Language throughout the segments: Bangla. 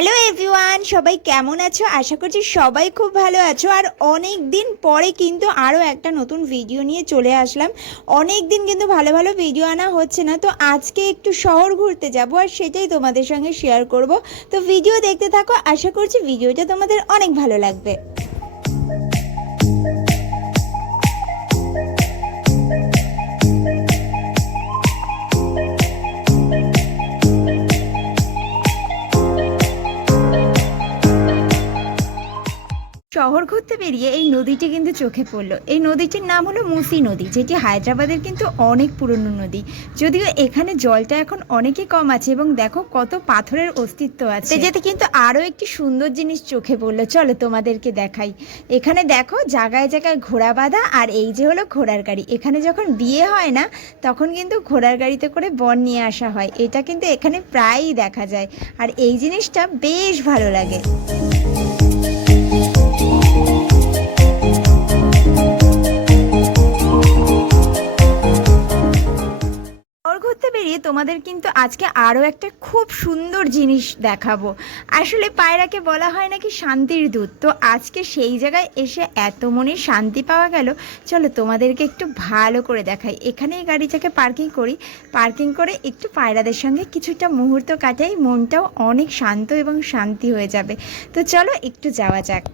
হ্যালো এভরিওয়ান, সবাই কেমন আছো? আশা করছি সবাই খুব ভালো আছো। আর অনেক দিন পরে কিন্তু আরও একটা নতুন ভিডিও নিয়ে চলে আসলাম। অনেক দিন কিন্তু ভালো ভালো ভিডিও আনা হচ্ছে না। তো আজকে একটু শহর ঘুরতে যাব আর সেটাই তোমাদের সঙ্গে শেয়ার করব। তো ভিডিও দেখতে থাকো। আশা করছি ভিডিওটা তোমাদের অনেক ভালো লাগবে। শহর ঘুরতে বেরিয়ে এই নদীটি কিন্তু চোখে পড়ল। এই নদীটির নাম হলো মুসি নদী, যেটি হায়দ্রাবাদের কিন্তু অনেক পুরনো নদী। যদিও এখানে জলটা এখন অনেকই কম আছে এবং দেখো কত পাথরের অস্তিত্ব আছে। যেতে কিন্তু আরও একটি সুন্দর জিনিস চোখে পড়ল। চলো তোমাদেরকে দেখাই। এখানে দেখো জায়গায় জায়গায় ঘোড়া বাঁধা আর এই যে হলো ঘোড়ার গাড়ি। এখানে যখন বিয়ে হয় না, তখন কিন্তু ঘোড়ার গাড়িতে করে বন নিয়ে আসা হয়। এটা কিন্তু এখানে প্রায়ই দেখা যায়। আর এই জিনিসটা বেশ ভালো লাগে। তোমাদের কিন্তু আজকে আরও একটা খুব সুন্দর জিনিস দেখাবো। আসলে পায়রাকে বলা হয় নাকি শান্তির দূত। তো আজকে সেই জায়গায় এসে এত মনে শান্তি পাওয়া গেল। চলো তোমাদেরকে একটু ভালো করে দেখাই। এখানে এই গাড়িটাকে পার্কিং করি। পার্কিং করে একটু পায়রাদের সঙ্গে কিছুটা মুহূর্ত কাটাই। মনটাও অনেক শান্ত এবং শান্তি হয়ে যাবে। তো চলো একটু যাওয়া যাক।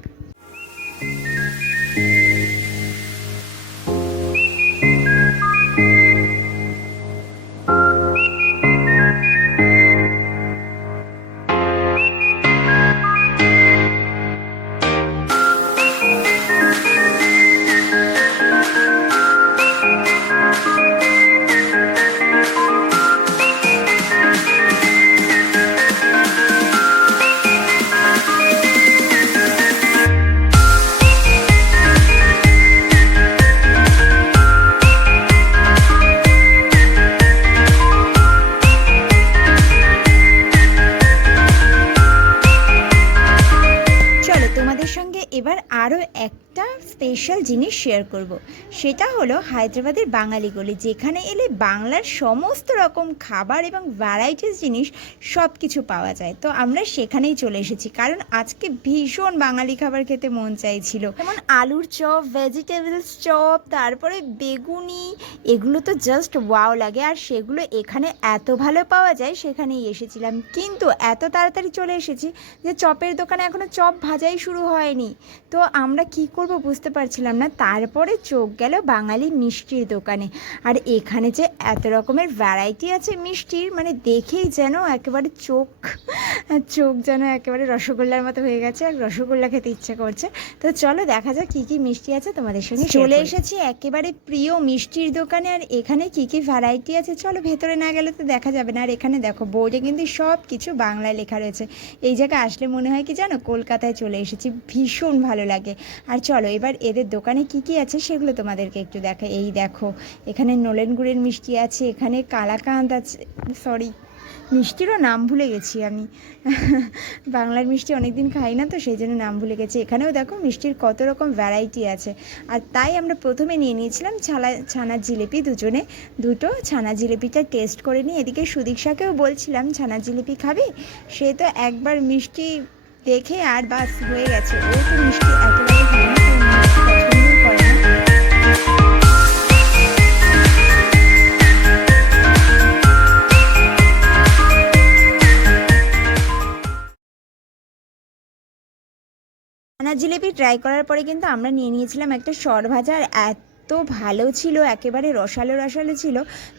এবার আরও একটা স্পেশাল জিনিস শেয়ার করব। সেটা হলো হায়দ্রাবাদের বাঙালি গলি, যেখানে এলে বাংলার সমস্ত রকম খাবার এবং ভ্যারাইটিস জিনিস সব কিছু পাওয়া যায়। তো আমরা সেখানেই চলে এসেছি, কারণ আজকে ভীষণ বাঙালি খাবার খেতে মন চাইছিল। যেমন আলুর চপ ভেজিটেবলস চপ, তারপরে বেগুনি, এগুলো তো জাস্ট ওয়াও লাগে। আর সেগুলো এখানে এত ভালো পাওয়া যায়, সেখানেই এসেছিলাম। কিন্তু এত তাড়াতাড়ি চলে এসেছি যে চপের দোকানে এখনও চপ ভাজাই শুরু হয়নি। তো আমরা কি করব বুঝতে পারছিলাম না। তারপরে চোখ গেল বাঙালি মিষ্টির দোকানে। আর এখানে যে এত রকমের ভ্যারাইটি আছে মিষ্টির মানে দেখেই যেন একেবারে চোখ চোখ যেন একেবারে রসগোল্লার মতো হয়ে গেছে আর রসগোল্লা খেতে ইচ্ছে করছে। তো চলো দেখা যাক কি কি মিষ্টি আছে তোমাদের সঙ্গে চলে এসেছি একেবারে প্রিয় মিষ্টির দোকানে। আর এখানে কি কি ভ্যারাইটি আছে চলো ভেতরে না গেলে তো দেখা যাবে না। আর এখানে দেখো বোর্ডে কিন্তু সব কিছু বাংলায় লেখা রয়েছে। এই জায়গায় আসলে মনে হয় কি জানো? কলকাতায় চলে এসেছি। ভীষণ ভালো লাগে। আর চলো, এবার এদের দোকানে কি কি আছে সেগুলো তোমাদেরকে একটু দেখা এই দেখো, এখানে নলেন গুড়ের মিষ্টি আছে, এখানে কালাকাঁদ আছে সরি মিষ্টিরও নাম ভুলে গেছি আমি। বাংলার মিষ্টি অনেকদিন খাই না তো, সেই জন্য নাম ভুলে গেছি। এখানেও দেখো মিষ্টির কত রকম ভ্যারাইটি আছে। আর তাই আমরা প্রথমে নিয়ে নিয়েছিলাম ছালা ছানার জিলিপি দুজনে। দুটো ছানা জিলিপিটা টেস্ট করে নিই এদিকে সুদীক্ষাকেও বলছিলাম, ছানা জিলিপি খাবি? সে তো একবার মিষ্টি দেখে আর বাস হয়ে গেছে। ও তো মিষ্টি একেবারে ছানা জিলিপি ট্রাই করার পরে কিন্তু আমরা নিয়ে নিয়েছিলাম একটা সর ভাজা আর এত ভালো ছিল, একেবারে রসালো রসালো ছিল।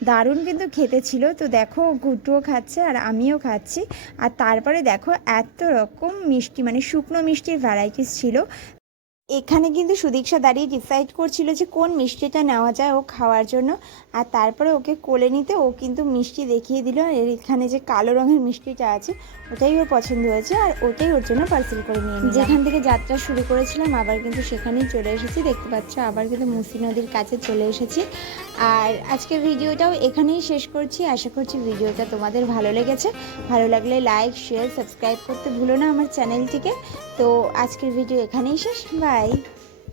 দারুণ কিন্তু খেতে ছিল। তো দেখো গুটুও খাচ্ছে আর আমিও খাচ্ছি। আর তারপরে দেখো, এত রকম মিষ্টি মানে শুকনো মিষ্টির ভ্যারাইটিস ছিল। এখানে কিন্তু সুদীক্ষা দাঁড়িয়ে ডিসাইড করছিল যে কোন মিষ্টিটা নেওয়া যায় ও খাওয়ার জন্য। আর তারপরে ওকে কোলে নিতে ও কিন্তু মিষ্টি দেখিয়ে দিল। আর এখানে যে কালো রঙের মিষ্টিটা আছে, ওটাই ওর পছন্দ হয়েছে। আর ওটাই ওর জন্য পার্সেল করে নিয়ে যেখান থেকে যাত্রা শুরু করেছিলাম, আবার কিন্তু সেখানেই চলে এসেছি। দেখতে পাচ্ছ, আবার কিন্তু মুসি নদীর কাছে চলে এসেছি। আর আজকে ভিডিওটাও এখানেই শেষ করছি। আশা করছি ভিডিওটা তোমাদের ভালো লেগেছে। ভালো লাগলে লাইক শেয়ার সাবস্ক্রাইব করতে ভুলো না আমার চ্যানেলটিকে। তো আজকের ভিডিও এখানেই শেষ। Bye.